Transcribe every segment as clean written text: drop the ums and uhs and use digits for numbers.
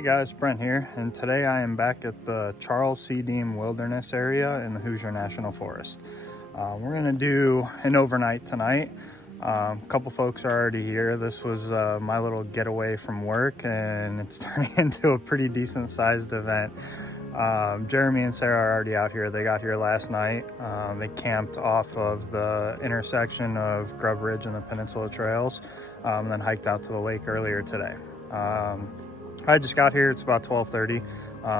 Hey guys, Brent here, and today I am back at the Charles C. Deam Wilderness area in the Hoosier National Forest. We're gonna do an overnight tonight. A couple folks are already here. This was my little getaway from work, and it's turning into a pretty decent sized event. Jeremy and Sarah are already out here. They got here last night. They camped off of the intersection of Grub Ridge and the Peninsula trails, and then hiked out to the lake earlier today. I just got here. It's about 12:30.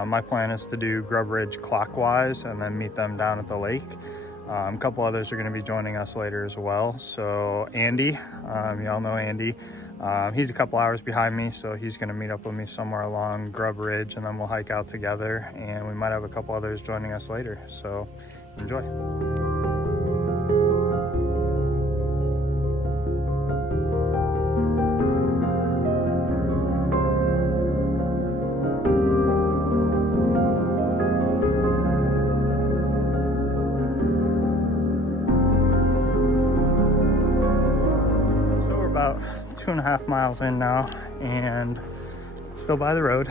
My plan is to do Grub Ridge clockwise and then meet them down at the lake. A couple others are going to be joining us later as well. So Andy, y'all know Andy. He's a couple hours behind me, so he's going to meet up with me somewhere along Grub Ridge, and then we'll hike out together, and we might have a couple others joining us later. So enjoy. About 2.5 miles in now, and still by the road.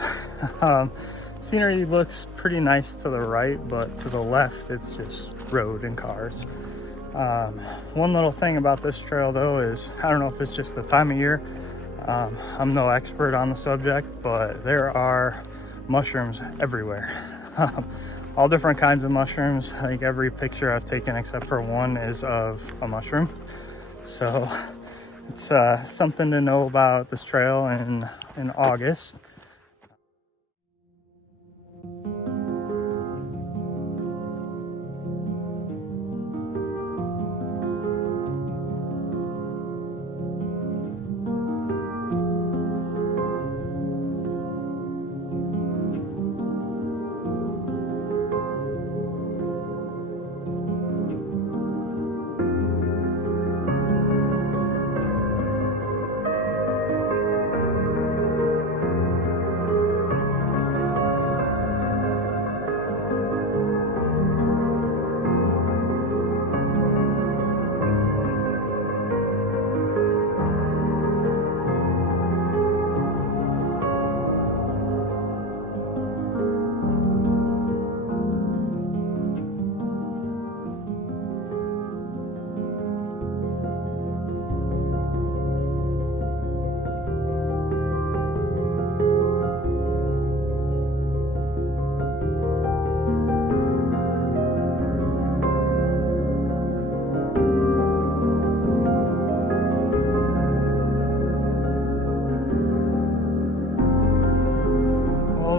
Scenery looks pretty nice to the right, but to the left it's just road and cars. One little thing about this trail though is, I don't know if it's just the time of year, I'm no expert on the subject, but there are mushrooms everywhere. All different kinds of mushrooms. I think every picture I've taken except for one is of a mushroom, so it's something to know about this trail in August.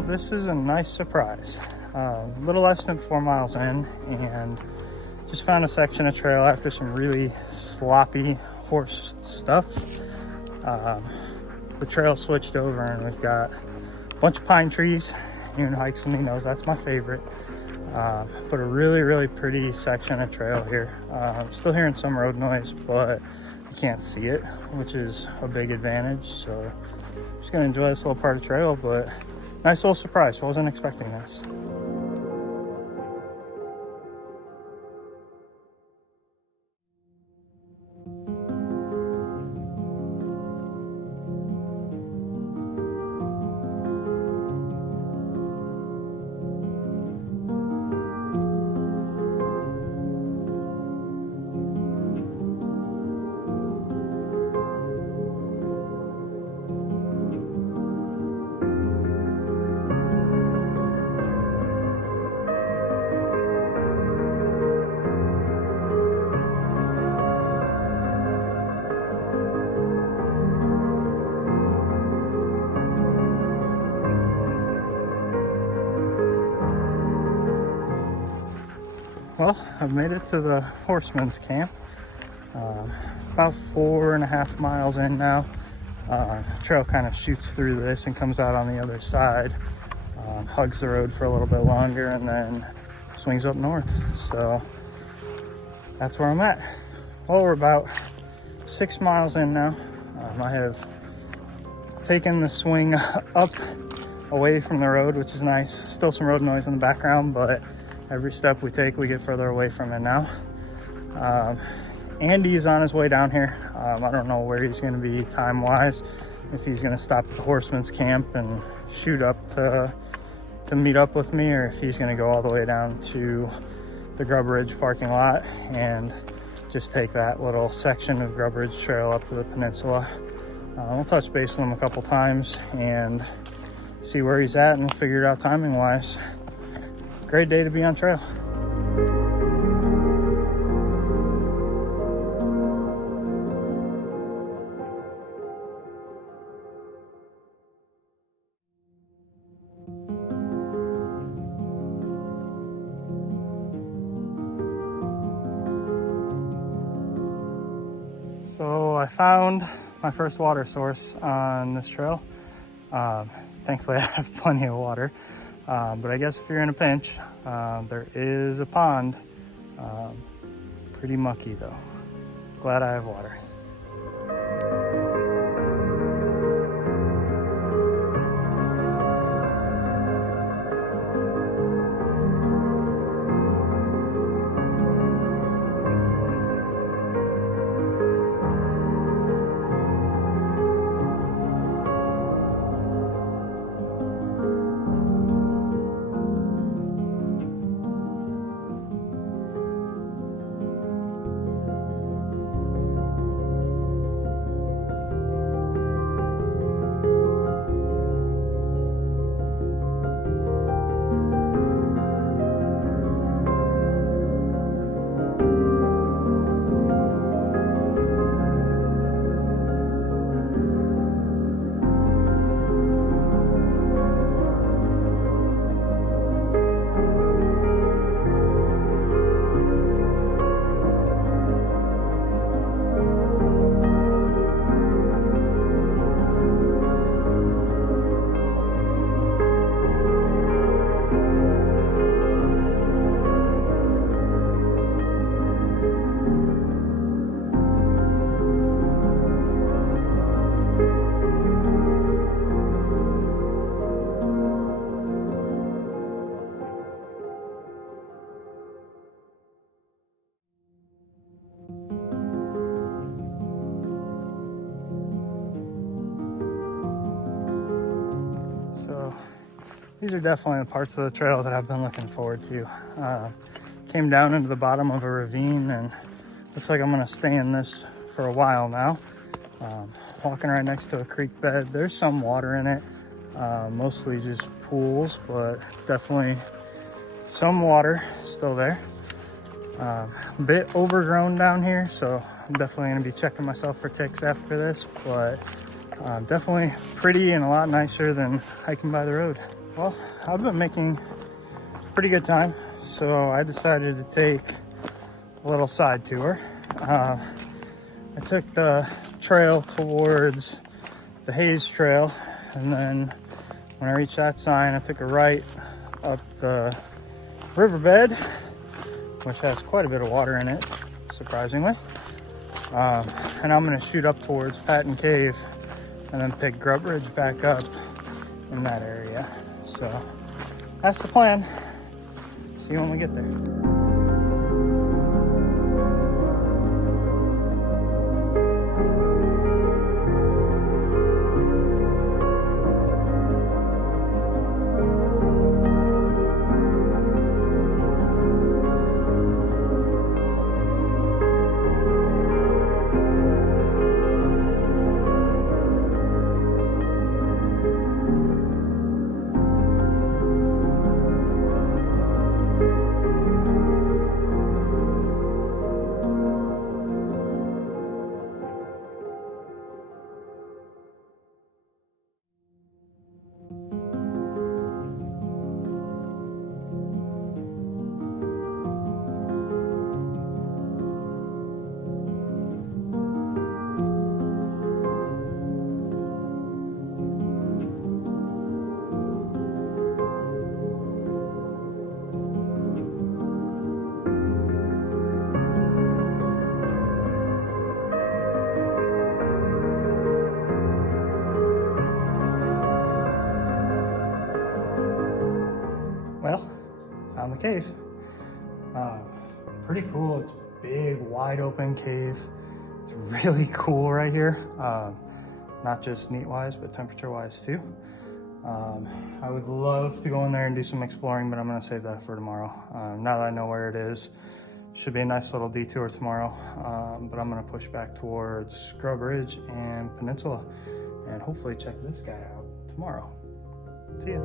This is a nice surprise. A little less than 4 miles in, and just found a section of trail after some really sloppy horse stuff. The trail switched over, and we've got a bunch of pine trees. Anyone who hikes with me knows that's my favorite. But a really pretty section of trail here. Still hearing some road noise, but I can't see it, which is a big advantage. So I'm just gonna enjoy this little part of trail, but nice little surprise. I wasn't expecting this. Well, I've made it to the horseman's camp. About 4.5 miles in now. Trail kind of shoots through this and comes out on the other side, hugs the road for a little bit longer, and then swings up north. So that's where I'm at. Well, we're about 6 miles in now. I have taken the swing up away from the road, which is nice. Still some road noise in the background, but every step we take, we get further away from it now. Andy is on his way down here. I don't know where he's going to be time-wise. if he's gonna stop at the horseman's camp and shoot up to meet up with me, or if he's gonna go all the way down to the Grub Ridge parking lot and just take that little section of Grub Ridge Trail up to the peninsula. We'll touch base with him a couple times and see where he's at, and we'll figure it out timing wise. Great day to be on trail. So I found my first water source on this trail. Thankfully I have plenty of water, but I guess if you're in a pinch, there is a pond. Pretty mucky though. Glad I have water. So these are definitely the parts of the trail that I've been looking forward to. Came down into the bottom of a ravine, and looks like I'm gonna stay in this for a while now. Walking right next to a creek bed. There's some water in it, mostly just pools, but definitely some water still there. A bit overgrown down here, so I'm definitely gonna be checking myself for ticks after this, but definitely pretty and a lot nicer than hiking by the road. Well, I've been making pretty good time, so I decided to take a little side tour. I took the trail towards the Hayes Trail, and then when I reached that sign, I took a right up the riverbed, which has quite a bit of water in it, surprisingly. And I'm gonna shoot up towards Patton Cave and then pick Grub Ridge back up in that area. So that's the plan. See you when we get there. Well, found the cave. Pretty cool. It's a big, wide open cave. It's really cool right here. not just neat wise, but temperature wise too. I would love to go in there and do some exploring, but I'm gonna save that for tomorrow. Now that I know where it is, should be a nice little detour tomorrow, but I'm gonna push back towards Grub Ridge and Peninsula and hopefully check this guy out tomorrow. See ya.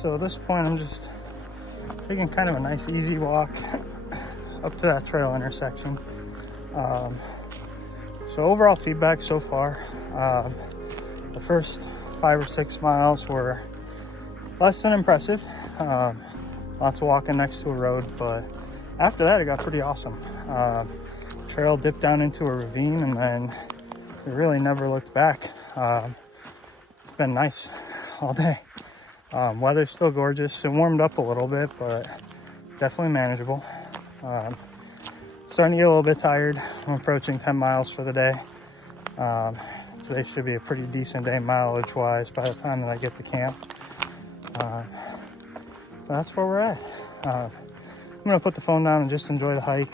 So at this point, I'm just taking kind of a nice easy walk up to that trail intersection. So overall feedback so far, the first 5 or 6 miles were less than impressive. Lots of walking next to a road, but after that it got pretty awesome. Trail dipped down into a ravine and then it really never looked back. It's been nice all day. Weather's still gorgeous. It warmed up a little bit, but definitely manageable. Starting to get a little bit tired. I'm approaching 10 miles for the day. Today should be a pretty decent day mileage wise by the time that I get to camp. That's where we're at. I'm gonna put the phone down and just enjoy the hike.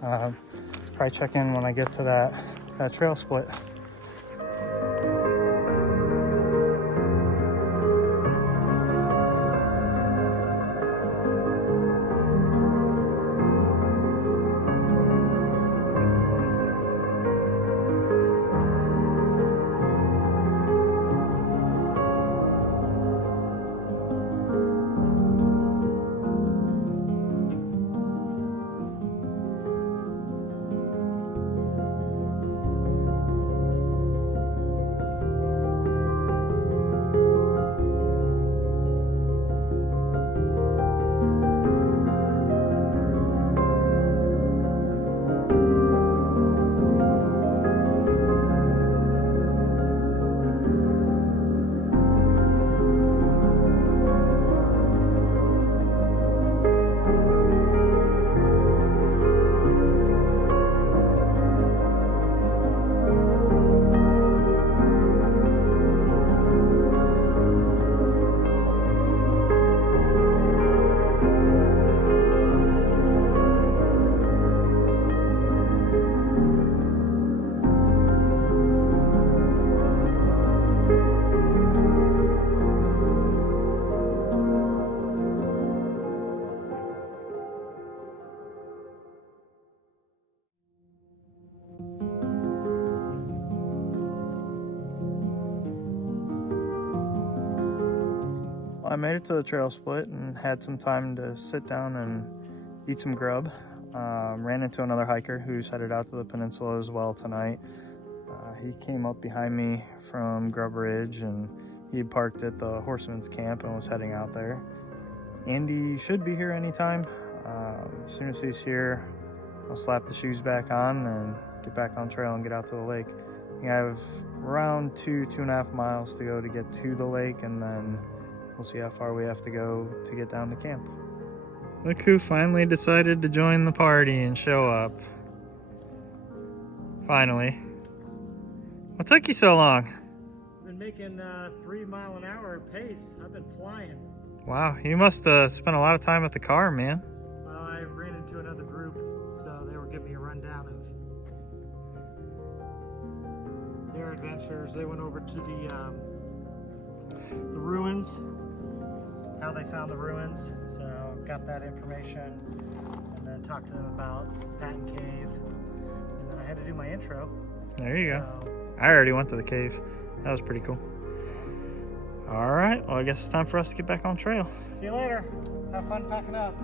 Probably check in when I get to that trail split. I made it to the trail split and had some time to sit down and eat some grub. Ran into another hiker who's headed out to the peninsula as well tonight. He came up behind me from Grub Ridge and he had parked at the Horseman's Camp and was heading out there. Andy should be here anytime. As soon as he's here, I'll slap the shoes back on and get back on trail and get out to the lake. We have around 2.5 miles to go to get to the lake, and then we'll see how far we have to go to get down to camp. Look who finally decided to join the party and show up. Finally. What took you so long? I've been making 3 mile an hour pace. I've been flying. Wow, you must have spent a lot of time at the car, man. Well, I ran into another group, so they were giving me a rundown of their adventures. They went over to the ruins, how they found the ruins, so got that information, and then talked to them about Patton Cave, and then I had to do my intro. There you go. I already went to the cave. That was pretty cool. All right, well, I guess it's time for us to get back on trail. See you later. Have fun packing up.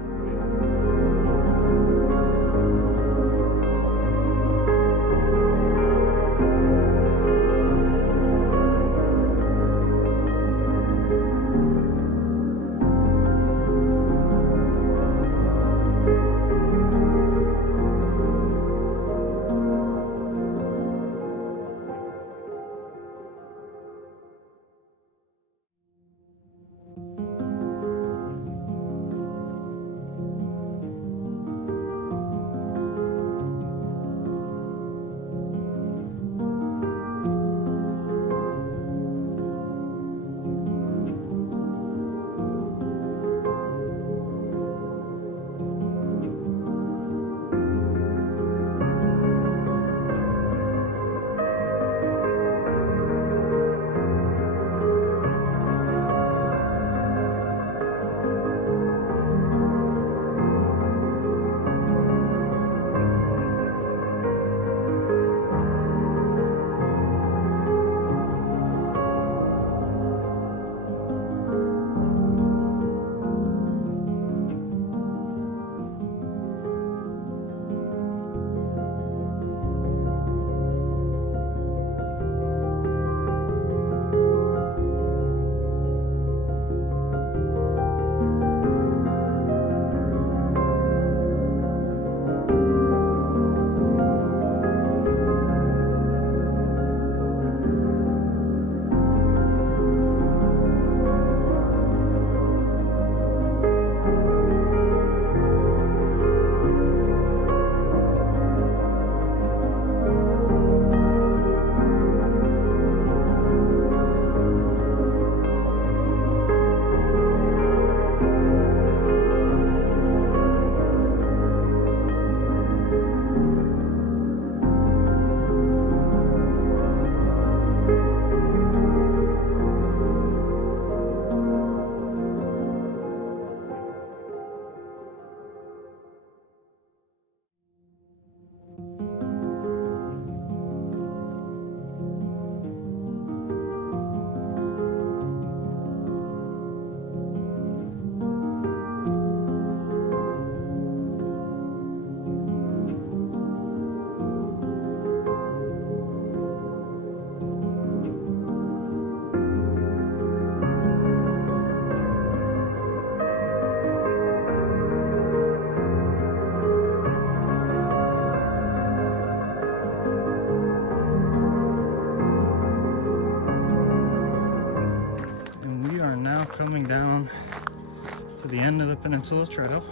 Peninsula Trail.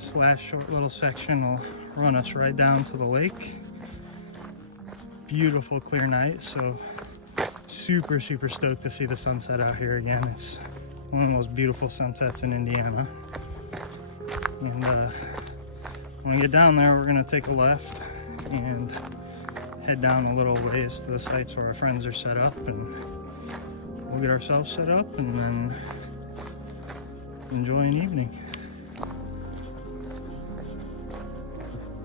This last short little section will run us right down to the lake. Beautiful clear night, so super stoked to see the sunset out here again. It's one of the most beautiful sunsets in Indiana. And when we get down there, we're gonna take a left and head down a little ways to the sites where our friends are set up, and we'll get ourselves set up and then enjoy an evening.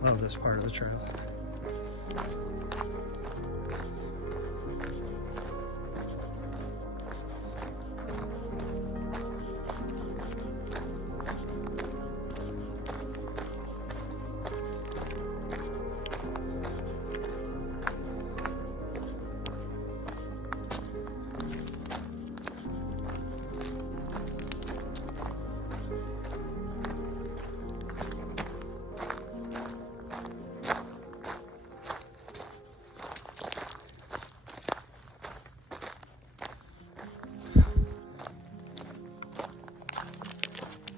Love this part of the trail.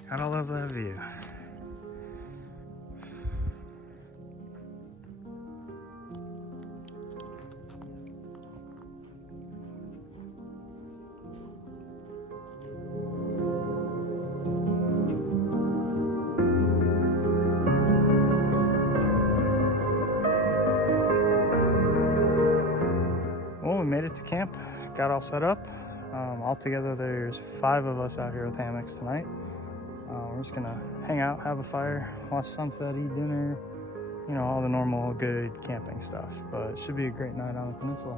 Gotta love that view. Well, we made it to camp, got all set up. Altogether, there's 5 of us out here with hammocks tonight. We're just gonna hang out, have a fire, watch sunset, eat dinner, you know, all the normal good camping stuff. But it should be a great night on the peninsula.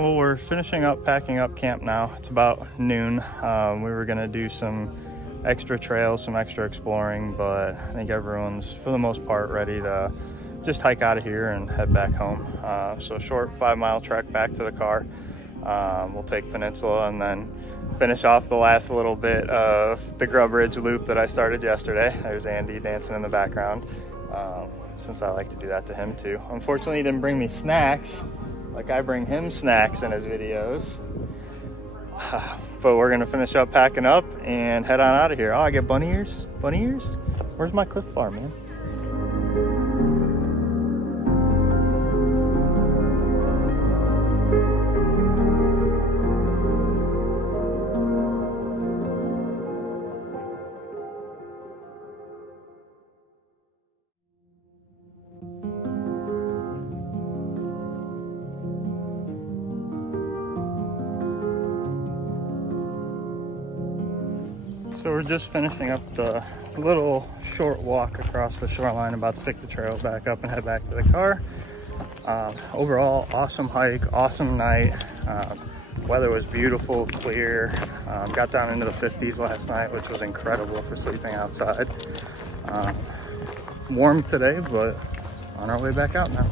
Well, we're finishing up packing up camp now. It's about noon. We were gonna do some extra trails, some extra exploring, but I think everyone's for the most part ready to just hike out of here and head back home. So short 5-mile trek back to the car. We'll take Peninsula and then finish off the last little bit of the Grub Ridge loop that I started yesterday. There's Andy dancing in the background, since I like to do that to him too. Unfortunately, he didn't bring me snacks like I bring him snacks in his videos. But we're gonna finish up packing up and head on out of here. Oh, I get bunny ears? Bunny ears? Where's my Cliff Bar, man? So we're just finishing up the little short walk across the shoreline, about to pick the trail back up and head back to the car. Overall, awesome hike, awesome night. Weather was beautiful, clear. Got down into the 50s last night, which was incredible for sleeping outside. Warm today, but on our way back out now.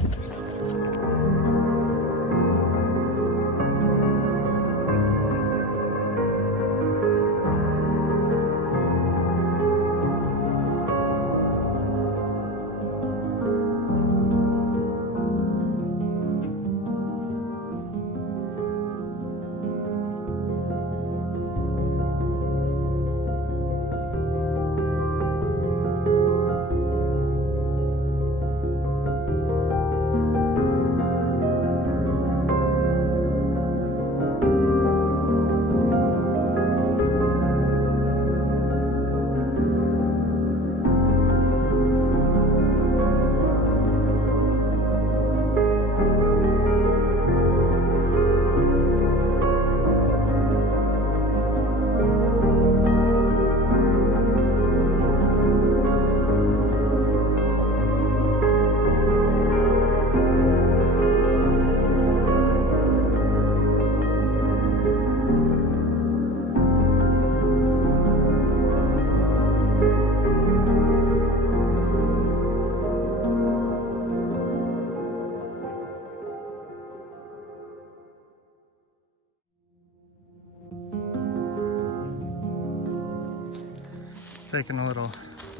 Taking a little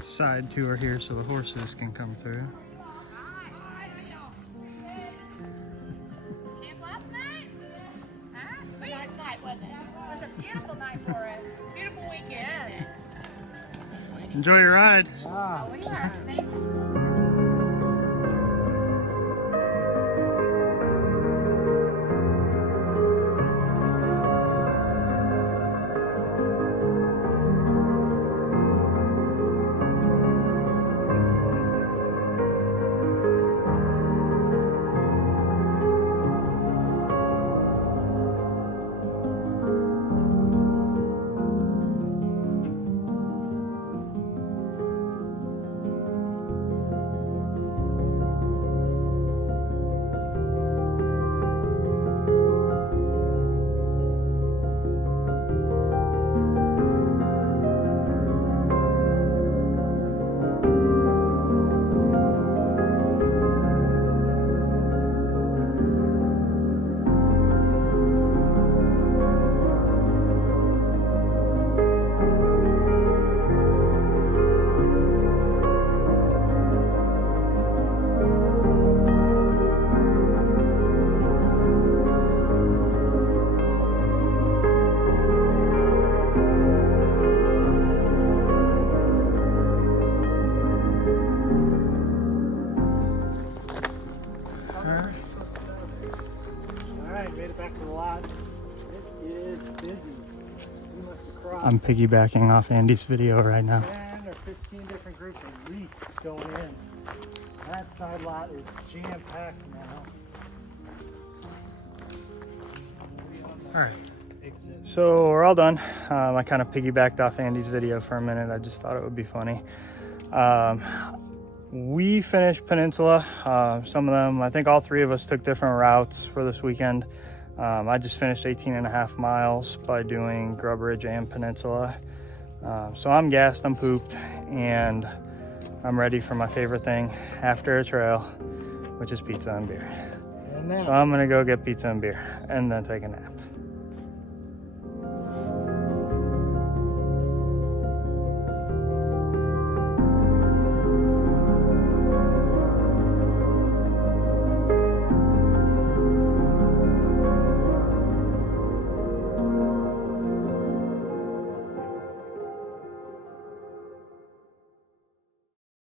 side tour here so the horses can come through. Camp last night? Huh? Sweet. Nice night, wasn't it? It was a beautiful night for it. Beautiful weekend. Yes. Enjoy your ride. Ah. Oh, yeah. Thanks. I'm piggybacking off Andy's video right now. 10 or 15 different groups at least going in. That side lot is jam-packed now. All right. So we're all done. I kind of piggybacked off Andy's video for a minute. I just thought it would be funny. We finished Peninsula. Some of them, I think all three of us took different routes for this weekend. I just finished 18.5 miles by doing Grub Ridge and Peninsula. So I'm gassed, I'm pooped, and I'm ready for my favorite thing after a trail, which is pizza and beer. So I'm gonna go get pizza and beer and then take a nap.